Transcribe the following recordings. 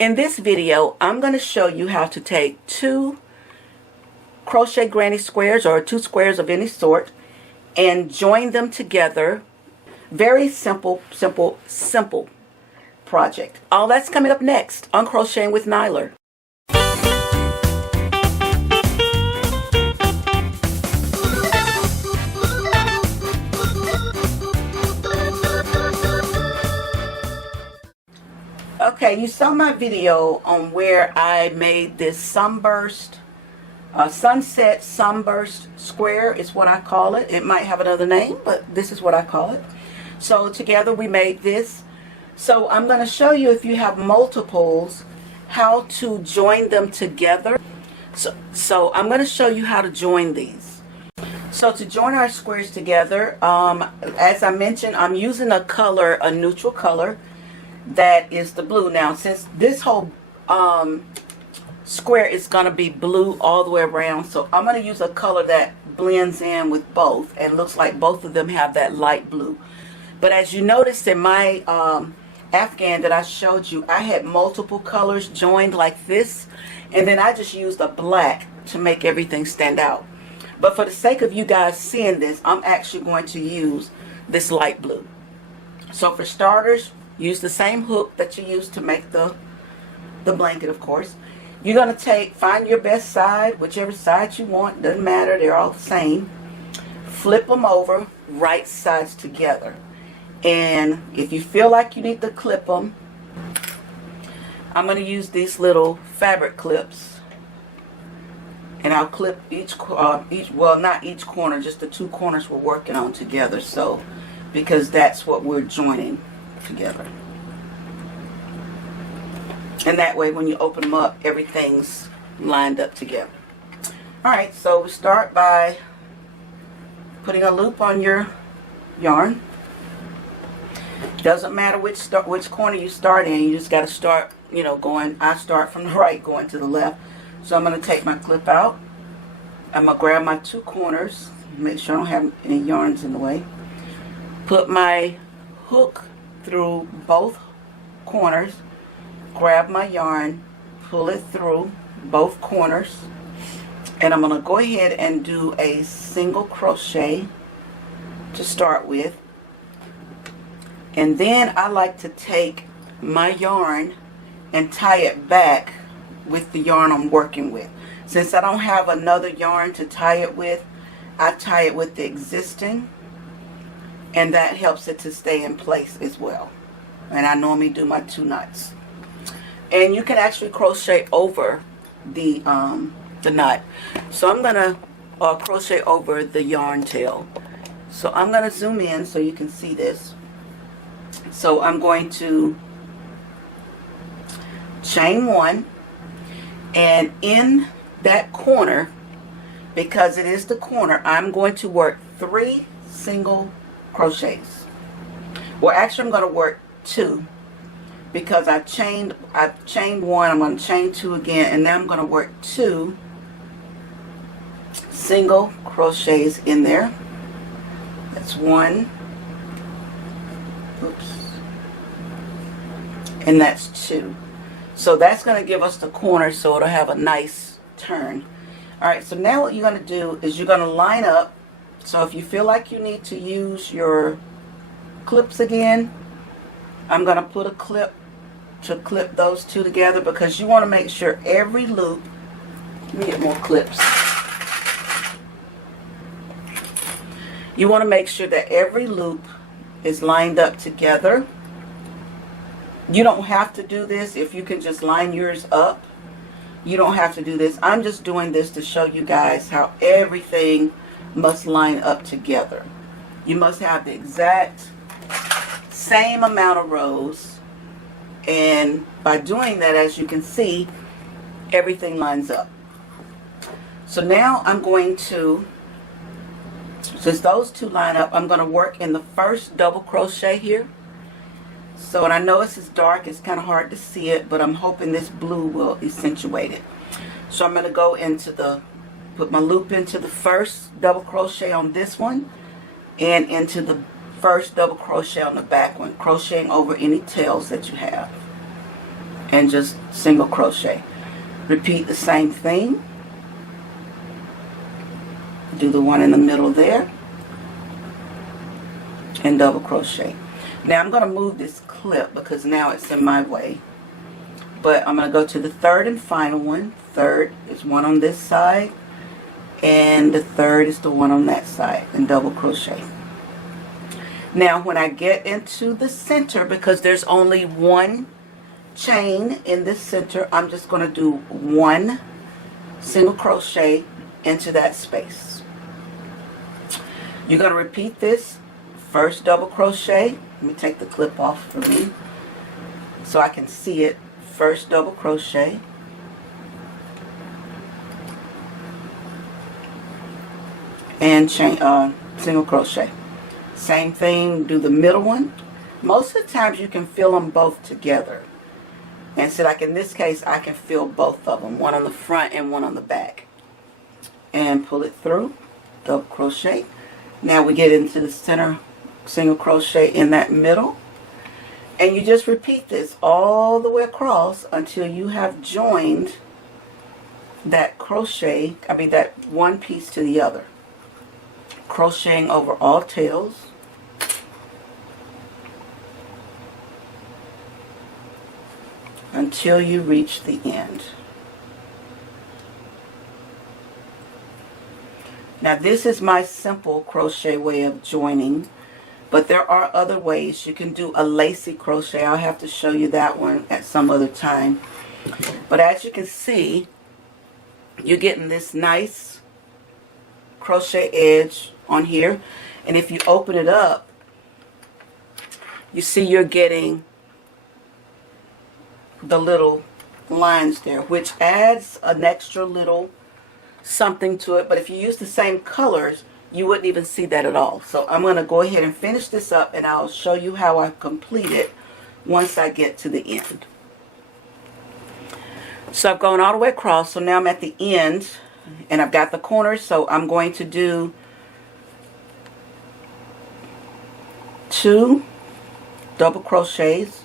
In this video, I'm going to show you how to take 2 crochet granny squares or 2 squares of any sort and join them together. Very simple project. All that's coming up next on Crocheting with Nyler. Okay, you saw my video on where I made this sunset sunburst square is what I call it. It might have another name, but this is what I call it. So together we made this. So I'm going to show you, if you have multiples, how to join them together. So I'm going to show you how to join these. So to join our squares together, as I mentioned, I'm using a neutral color. That is the blue. Now, since this whole square is going to be blue all the way around, so I'm going to use a color that blends in with both and looks like both of them have that light blue. But as you noticed in my afghan that I showed you, I had multiple colors joined like this, and then I just used a black to make everything stand out. But for the sake of you guys seeing this, I'm actually going to use this light blue. So for starters, use the same hook that you used to make the blanket, of course. You're going to find your best side, whichever side you want, doesn't matter, they're all the same. Flip them over, right sides together. And if you feel like you need to clip them, I'm going to use these little fabric clips. And I'll clip well, not each corner, just the 2 corners we're working on together. So, because that's what we're joining together. And that way when you open them up, everything's lined up together. Alright, so we start by putting a loop on your yarn. Doesn't matter which corner you start in, you just got to start, going. I start from the right, going to the left. So I'm going to take my clip out. I'm going to grab my 2 corners, make sure I don't have any yarns in the way. Put my hook through both corners, grab my yarn, pull it through both corners, and I'm going to go ahead and do a single crochet to start with. And then I like to take my yarn and tie it back with the yarn I'm working with. Since I don't have another yarn to tie it with, I tie it with the existing, and that helps it to stay in place as well. And I normally do my 2 knots. And you can actually crochet over the knot. So I'm going to crochet over the yarn tail. So I'm going to zoom in so you can see this. So I'm going to chain 1, and in that corner, because it is the corner, I'm going to work 3 single crochets. Well, actually I'm going to work 2 because I've chained 1. I'm going to chain 2 again, and now I'm going to work 2 single crochets in there. That's 1. Oops. And that's 2. So that's going to give us the corner, so it'll have a nice turn. Alright, so now what you're going to do is you're going to line up. So if you feel like you need to use your clips again, I'm going to put a clip to clip those 2 together, because you want to make sure every loop, let me get more clips. You want to make sure that every loop is lined up together. You don't have to do this. If you can just line yours up, you don't have to do this. I'm just doing this to show you guys how everything must line up together. You must have the exact same amount of rows, and by doing that, as you can see, everything lines up. So now I'm going to, since those 2 line up, I'm going to work in the first double crochet here. So, and I know this is dark, it's kind of hard to see it, but I'm hoping this blue will accentuate it. So I'm going to go into put my loop into the first double crochet on this one, and into the first double crochet on the back one, crocheting over any tails that you have. and just single crochet. Repeat the same thing. Do the one in the middle there and double crochet. Now I'm going to move this clip because now it's in my way. But I'm going to go to the third and final one. Third is one on this side, and the third is the one on that side, and double crochet. Now when I get into the center, because there's only one chain in this center, I'm just going to do one single crochet into that space. You're going to repeat this. First double crochet. Let me take the clip off for me so I can see it. First double crochet, and chain single crochet. Same thing, do the middle one. Most of the times you can fill them both together, and so like in this case I can fill both of them, one on the front and one on the back, and pull it through, double crochet. Now we get into the center, single crochet in that middle. And you just repeat this all the way across until you have joined that crochet, that one piece to the other. Crocheting over all tails. Until you reach the end. Now this is my simple crochet way of joining. But there are other ways. You can do a lacy crochet. I'll have to show you that one at some other time. But as you can see, you're getting this nice crochet edge on here. And if you open it up, you see you're getting the little lines there, which adds an extra little something to it. But if you use the same colors, you wouldn't even see that at all. So I'm going to go ahead and finish this up, and I'll show you how I complete it once I get to the end. So I've gone all the way across, so now I'm at the end, and I've got the corners, so I'm going to do 2 double crochets,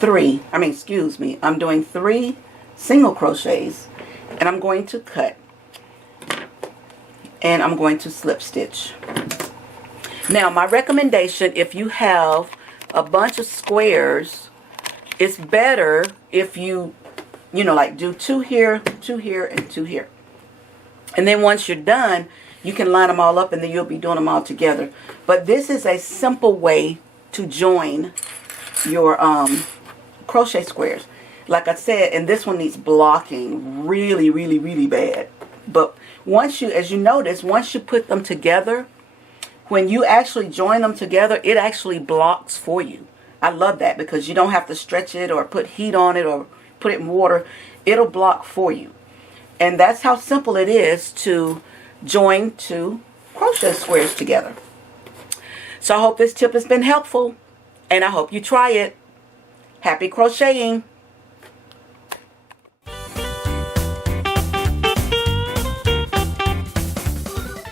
I'm doing 3 single crochets, and I'm going to cut. And I'm going to slip stitch. Now my recommendation, if you have a bunch of squares, it's better if you like do 2 here, 2 here, and 2 here. And then once you're done, you can line them all up, and then you'll be doing them all together. But this is a simple way to join your crochet squares. Like I said, and this one needs blocking really, really, really bad. But once you, as you notice, once you put them together, when you actually join them together, it actually blocks for you. I love that because you don't have to stretch it or put heat on it or put it in water. It'll block for you. And that's how simple it is to join 2 crochet squares together. So I hope this tip has been helpful, and I hope you try it. Happy crocheting!